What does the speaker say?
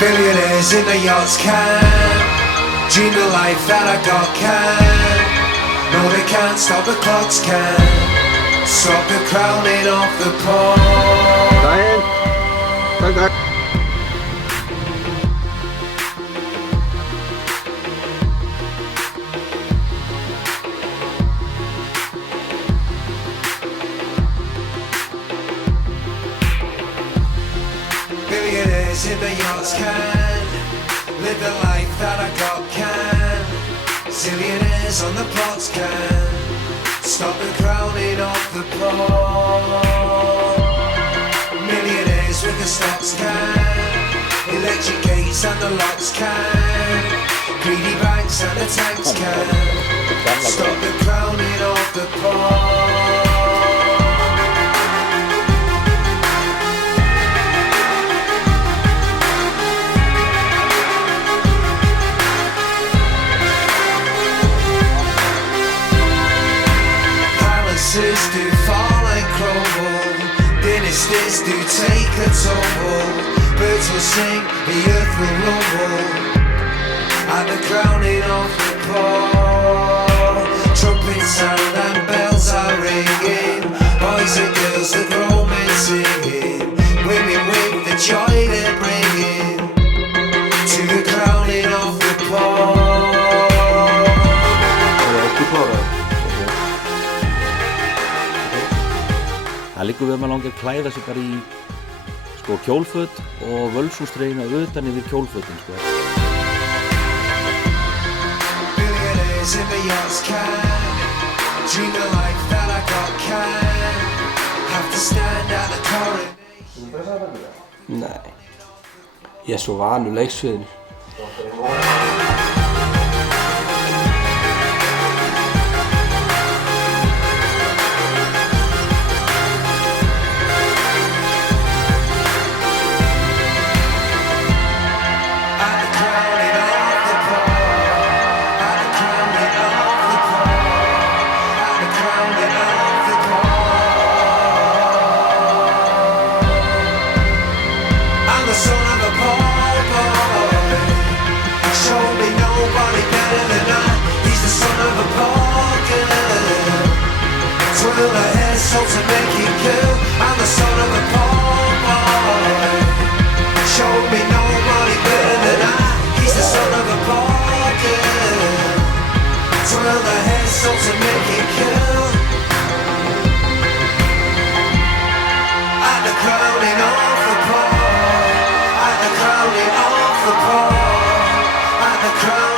Billionaires in the yachts can dream the life that I got can. No, they can't stop the clocks can stop the crowning of the poor. Daginn. Takk. Billionaires in the yachts can live the life that I got can. Zillionaires on the plots can stop the crowning of the poor. Millionaires with the stocks can electric gates and the locks can. Greedy banks and the tanks can stop the crowning of the poor. Do fall and crumble, dynasties do take a tumble. Birds will sing, the earth will rumble at the crowning of the poor. Trumpets sound and bells are ringing, boys and girls, the grown men singing, women with the joy they're bringing to the crowning of the poor. Það liggur við að maður langar að klæða sig bara í sko kjólföt og völsústreyna utan yfir kjólfötin sko. Billionaires in the yachts can dream the life that I got can have to stand at the coronation. Nei. Ég svo vanur leiksviðinu. Twirl her hair so to make it cool. I'm the son of a poor boy. Showed me nobody better than I. He's the son of a poor girl. Twirl her hair so to make it cool. At the crowning of the poor. At the crowning of the poor. At the crowning.